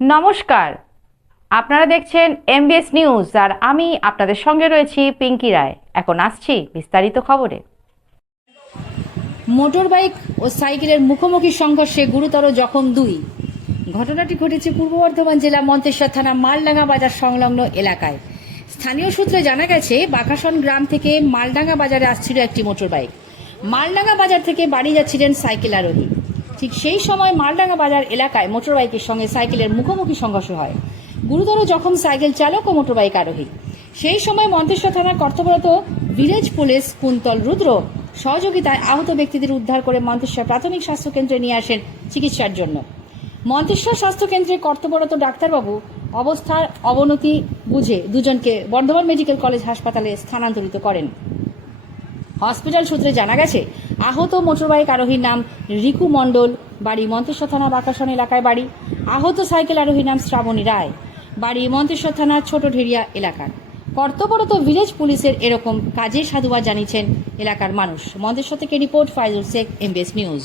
নমস্কার। আপনারা দেখছেন এমবিএস নিউজ আর আমি আপনাদের সঙ্গে রয়েছি পিঙ্কি রায়। এখন আসছি বিস্তারিত খবরে। মোটরবাইক ও সাইকেলের মুখোমুখি সংঘর্ষে গুরুতর জখম দুই। ঘটনাটি ঘটেছে পূর্ব বর্ধমান জেলা মন্তেশ্বর থানা মালডাঙ্গা বাজার সংলগ্ন এলাকায়। স্থানীয় সূত্রে জানা গেছে বাকাসন গ্রাম থেকে মালডাঙ্গা বাজারে আসছিল একটি মোটরবাইক। মালডাঙ্গা বাজার থেকে বাড়ি যাচ্ছিলেন সাইকেল আরোহী। ঠিক সেই সময় মালডাঙ্গা বাজার এলাকায় মোটরবাইকের সঙ্গে সাইকেলের মুখোমুখি সংঘর্ষ হয়। গুরুতর জখম সাইকেল চালক ও মোটরবাইক আরোহী। সেই সময় মন্তেশ্বর থানার কর্তব্যরত ভিলেজ পুলিশ কুন্তল রুদ্র সহযোগিতায় আহত ব্যক্তিদের উদ্ধার করে মন্তেশ্বর প্রাথমিক স্বাস্থ্য কেন্দ্রে নিয়ে আসেন চিকিৎসার জন্য। মন্তেশ্বর স্বাস্থ্য কেন্দ্রে কর্তব্যরত ডাক্তারবাবু অবস্থার অবনতি বুঝে দুজনকে বর্ধমান মেডিকেল কলেজ হাসপাতালে স্থানান্তরিত করেন। হসপিটাল সূত্রে জানা গেছে, আহত মোটরবাইক আরোহীর নাম রিকু মণ্ডল, বাড়ি মন্তেশ্বর থানা বাকাশন এলাকায় বাড়ি। আহত সাইকেল আরোহীর নাম শ্রাবণী রায়, বাড়ি মন্তেশ্বর থানার ছোট ঢেরিয়া এলাকার। কর্তব্যরত ভিলেজ পুলিশের এরকম কাজে সাধুবাদ জানিয়েছেন এলাকার মানুষ। মন্তেশ্বর থেকে report Faizul Sheikh MBS news